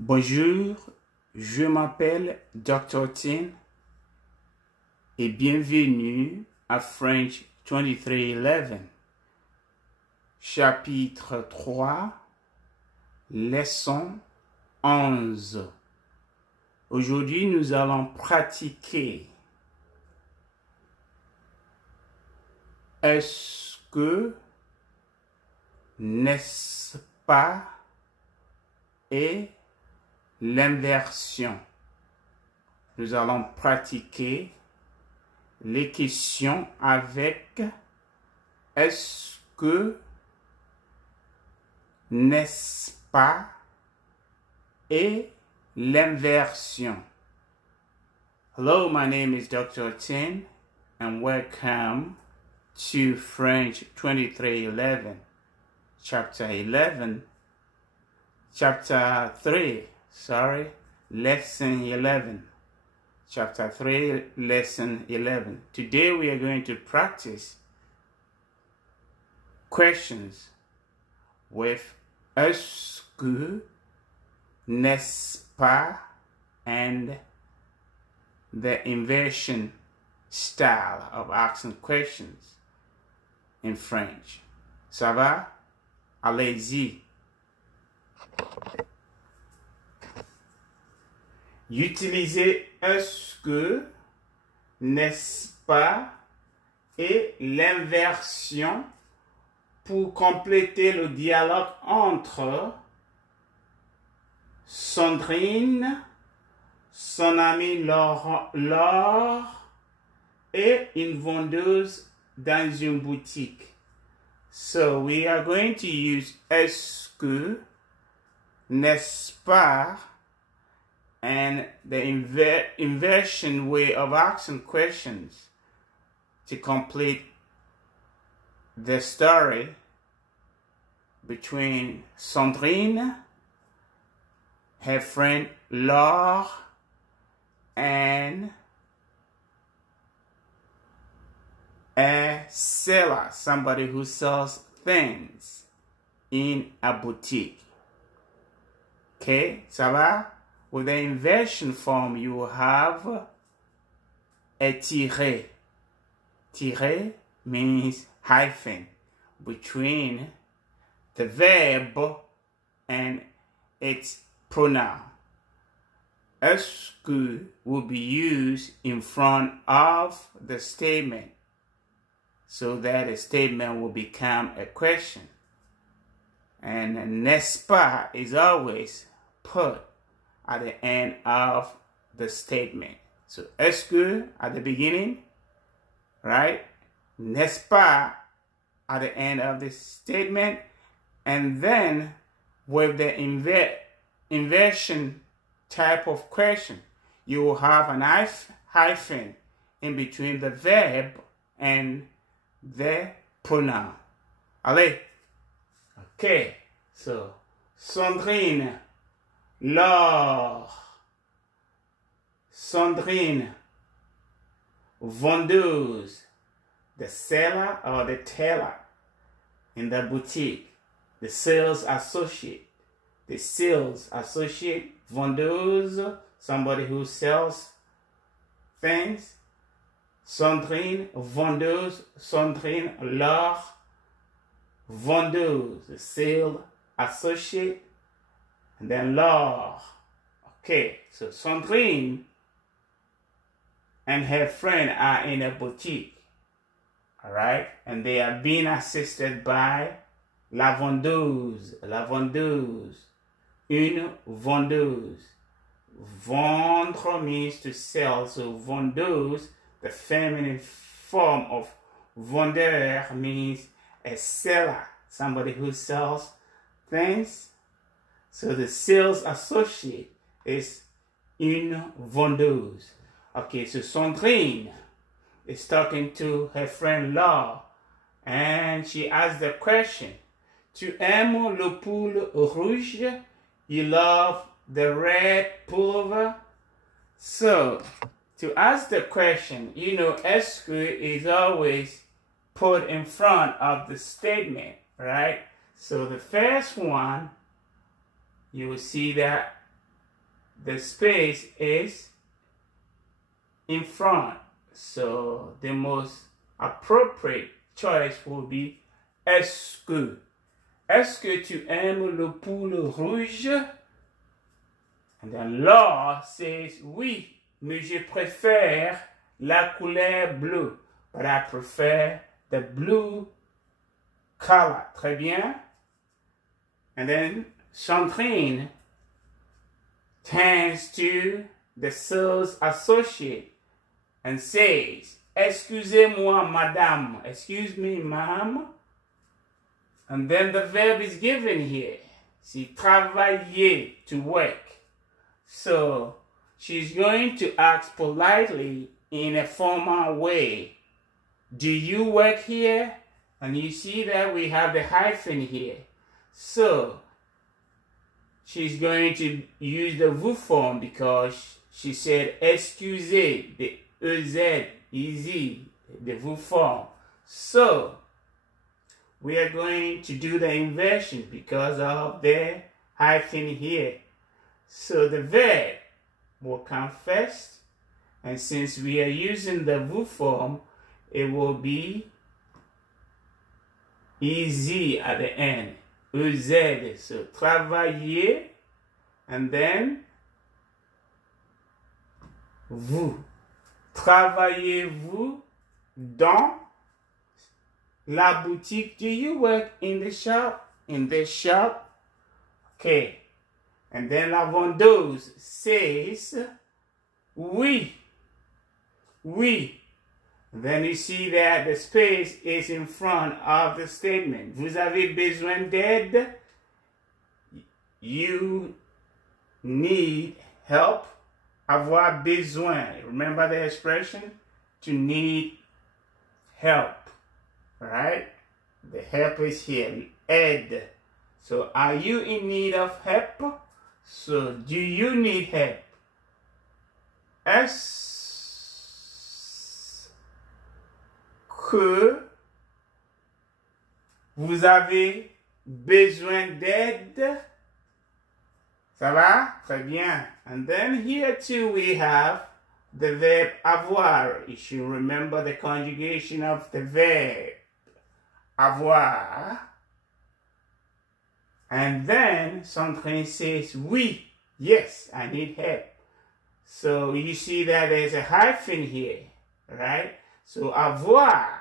Bonjour, je m'appelle Dr. Tin et bienvenue à French 2311, chapitre 3, leçon 11. Aujourd'hui, nous allons pratiquer est-ce que, n'est-ce pas et l'inversion. Nous allons pratiquer les questions avec est-ce que, n'est-ce pas et l'inversion. Hello, my name is Dr. Tin and welcome to French 2311, lesson 11, chapter 3, lesson 11. Today we are going to practice questions with est-ce que, n'est-ce pas, and the inversion style of asking questions in French. Ça va? Allez-y. Utilisez est-ce que, n'est-ce pas et l'inversion pour compléter le dialogue entre Sandrine, son amie Laure et une vendeuse dans une boutique. So we are going to use est-ce que, n'est-ce pas, and the inversion way of asking questions to complete the story between Sandrine, her friend Laure, and a seller, somebody who sells things in a boutique. Okay, ça va? With the invention form, you have a tiret. Tiret means hyphen between the verb and its pronoun. Est-ce que will be used in front of the statement so that a statement will become a question. And n'est-ce pas is always put at the end of the statement. So, est-ce que at the beginning, right? N'est-ce pas at the end of the statement. And then with the inversion type of question, you will have an hyphen in between the verb and the pronoun. Allez. Okay. So, Sandrine, Laure, Sandrine, vendeuse, the seller or the teller in the boutique, the sales associate, vendeuse, somebody who sells things, Sandrine, vendeuse, Sandrine, Laure, vendeuse, the sales associate, and then Laure. Okay, so Sandrine and her friend are in a boutique. All right, and they are being assisted by la vendeuse, une vendeuse. Vendre means to sell, so vendeuse, the feminine form of vendeur, means a seller, somebody who sells things. So the sales associate is une vendeuse. Okay, so Sandrine is talking to her friend Laure, and she asks the question, tu aimes le pull rouge? You love the red pullover? So, to ask the question, you know, est-ce que is always put in front of the statement, right? So the first one, you will see that the space is in front. So the most appropriate choice will be est-ce que. Est-ce que tu aimes le poulet rouge? And then Laura says, oui, mais je préfère la couleur bleue. But I prefer the blue color. Très bien. And then Chantrine turns to the sales associate and says, excusez-moi, madame. Excuse me, ma'am. And then the verb is given here. See, travailler, to work. So she's going to ask politely in a formal way, do you work here? And you see that we have the hyphen here. So she's going to use the vous form because she said excusez, the EZ, easy, the vous form. So we are going to do the inversion because of the hyphen here. So the verb will come first, and since we are using the vous form, it will be easy at the end. EZ, so travailler, and then vous. Travaillez-vous dans la boutique? Do you work in the shop? In the shop? Okay. And then la vendeuse says, oui, oui. Then you see that the space is in front of the statement. Vous avez besoin d'aide? You need help. Avoir besoin. Remember the expression? To need help. Right? The help is here. Aide. So are you in need of help? So do you need help? Est-ce que vous avez besoin d'aide? Ça va? Très bien. And then here too we have the verb avoir. You should remember the conjugation of the verb avoir. And then Sandrine says, oui, yes, I need help. So you see that there's a hyphen here, right? So avoir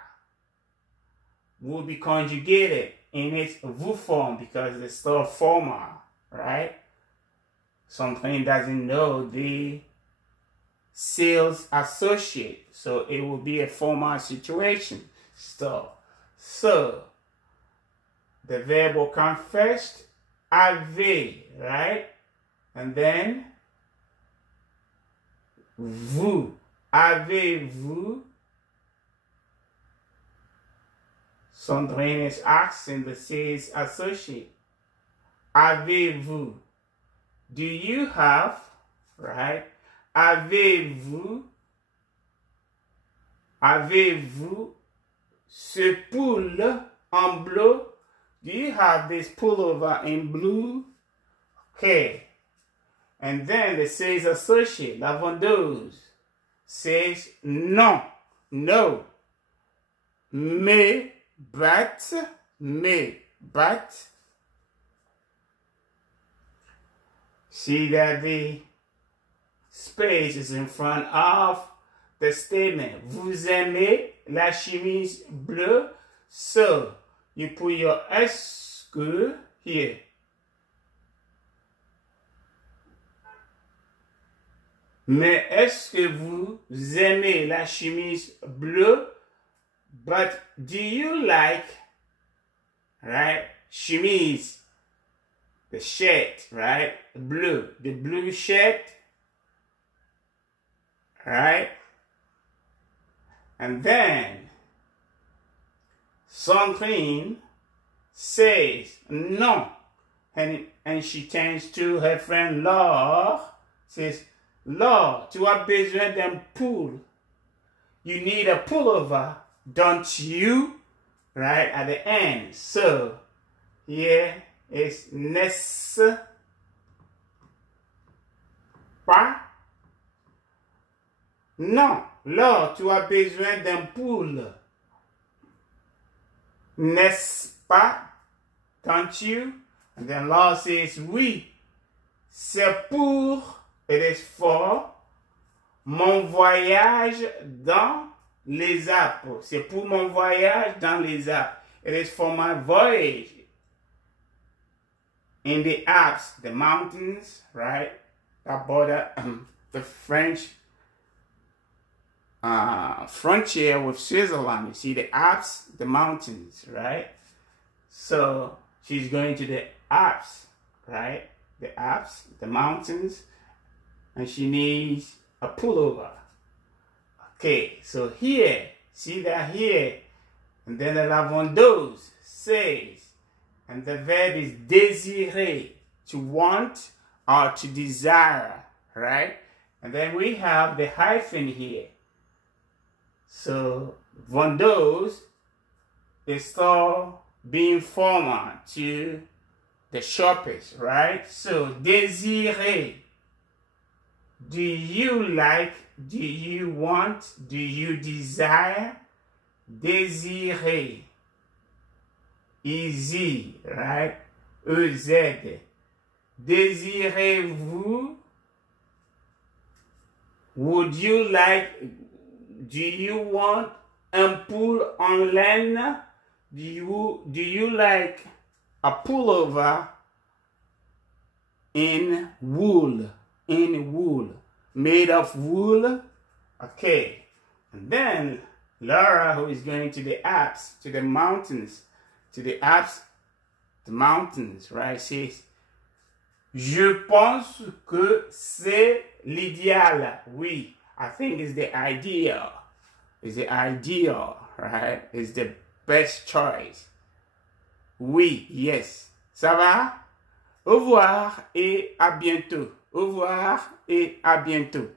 will be conjugated in its vous form because it's still formal, right? Sandrine doesn't know the sales associate, so it will be a formal situation still. So the verb will come first, avez, right? And then, vous, avez-vous? Sandrine is asking the sales associate, avez-vous? Do you have, right? Avez-vous? Avez-vous ce pull en bleu? Do you have this pullover in blue? Okay. And then the sales associate, la vendeuse, says non, no. Mais, but. See that the space is in front of the statement. Vous aimez la chemise bleue? So, you put your est-ce que here. Mais est-ce que vous aimez la chemise bleue? But do you like, right, chemise, the shirt, right, blue, the blue shirt, right? And then Sandrine says non, and she turns to her friend Laure, says, Laure, tu as besoin d'un pull. You need a pullover, don't you? Right at the end. So here is n'est-ce Non, Laure, tu as besoin d'un pool. N'est-ce pas? Don't you? And then Laure says, oui. C'est pour, it is for, mon voyage dans les Alpes. C'est pour mon voyage dans les Alpes. It is for my voyage in the Alps, the mountains, right? That border the French frontier with Switzerland. You see the Alps, the mountains, right? So she's going to the Alps, right? The Alps, the mountains, and she needs a pullover. Okay, so here, see that here, and then the la vendeuse says, and the verb is désirer, to want or to desire, right? And then we have the hyphen here. So vendeuse is still being formal to the shoppers, right? So désirer. Do you like? Do you want? Do you desire? Désirer. Easy, right? EZ. Désirez-vous? Would you like? Do you want un pull en laine? Do you like a pullover in wool? In wool, made of wool. Okay, and then Laura, who is going to the Alps, to the mountains, to the Alps, the mountains, right? Says, je pense que c'est l'idéal. Oui, I think it's the ideal. It's the ideal, right? It's the best choice. Oui, yes. Ça va? Au revoir et à bientôt. Au revoir et à bientôt.